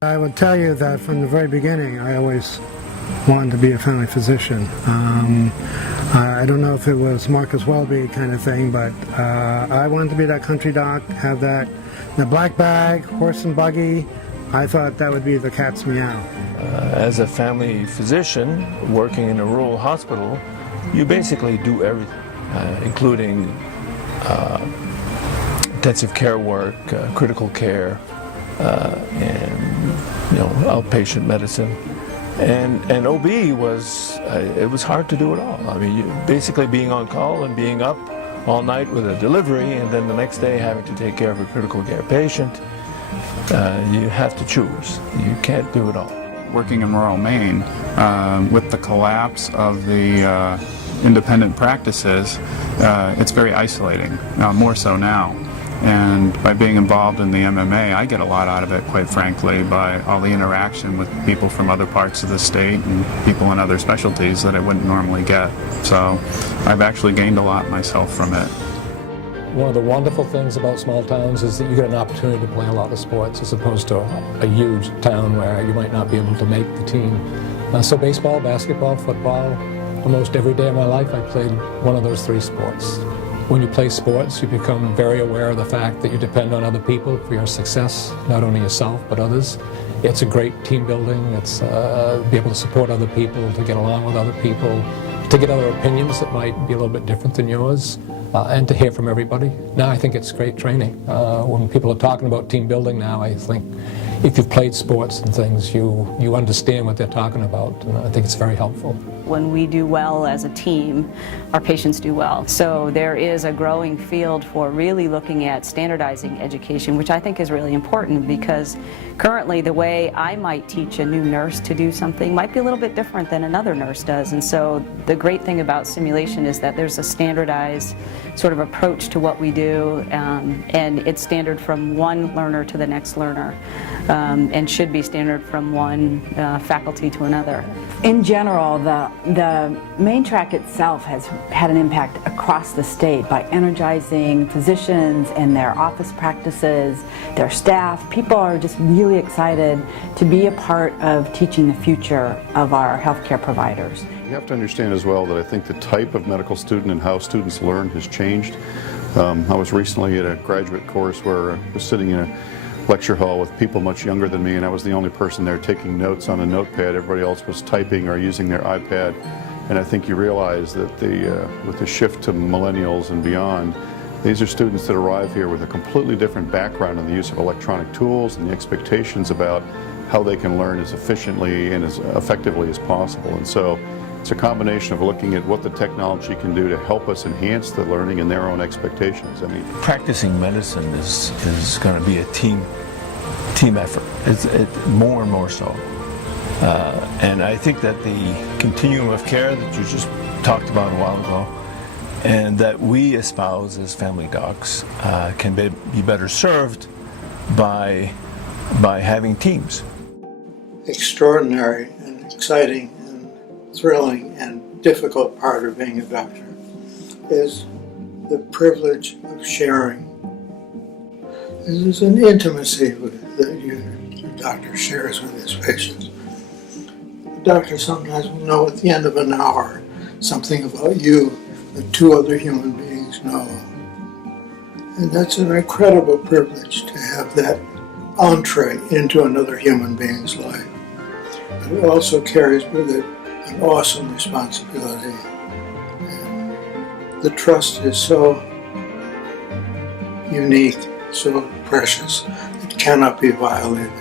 I would tell you that from the very beginning, I always wanted to be a family physician. I don't know if it was Marcus Welby kind of thing, but I wanted to be that country doc, have the black bag, horse and buggy. I thought that would be the cat's meow. As a family physician working in a rural hospital, you basically do everything, including intensive care work, critical care, and outpatient medicine. And OB was, it was hard to do it all. I mean, basically being on call and being up all night with a delivery, and then the next day having to take care of a critical care patient. You have to choose. You can't do it all. Working in rural Maine, with the collapse of the independent practices, it's very isolating, more so now. And by being involved in the MMA, I get a lot out of it, quite frankly, by all the interaction with people from other parts of the state and people in other specialties that I wouldn't normally get. So I've actually gained a lot myself from it. One of the wonderful things about small towns is that you get an opportunity to play a lot of sports as opposed to a huge town where you might not be able to make the team. So baseball, basketball, football, almost every day of my life I played one of those three sports. When you play sports, you become very aware of the fact that you depend on other people for your success, not only yourself, but others. It's a great team building. It's be able to support other people, to get along with other people, to get other opinions that might be a little bit different than yours, and to hear from everybody. Now I think it's great training. When people are talking about team building now, I think if you've played sports and things, you understand what they're talking about, and I think it's very helpful. When we do well as a team, our patients do well. So there is a growing field for really looking at standardizing education, which I think is really important, because currently the way I might teach a new nurse to do something might be a little bit different than another nurse does. And so the great thing about simulation is that there's a standardized sort of approach to what we do, and it's standard from one learner to the next learner, and should be standard from one faculty to another. In general, the main track itself has had an impact across the state by energizing physicians and their office practices, their staff. People are just really excited to be a part of teaching the future of our healthcare providers. You have to understand as well that I think the type of medical student and how students learn has changed. I was recently at a graduate course where I was sitting in a lecture hall with people much younger than me, and I was the only person there taking notes on a notepad. Everybody else was typing or using their iPad. And I think you realize that with the shift to millennials and beyond, these are students that arrive here with a completely different background in the use of electronic tools and the expectations about how they can learn as efficiently and as effectively as possible. And so it's a combination of looking at what the technology can do to help us enhance the learning and their own expectations. I mean, practicing medicine is going to be a team effort. It's more and more so. And I think that the continuum of care that you just talked about a while ago, and that we espouse as family docs, can be better served by having teams. Extraordinary and exciting and thrilling and difficult part of being a doctor is the privilege of sharing. There's an intimacy that your doctor shares with his patients. The doctor sometimes will know at the end of an hour something about you that two other human beings know. And that's an incredible privilege to have that entree into another human being's life. But it also carries with it an awesome responsibility. And the trust is so unique, so precious, it cannot be violated.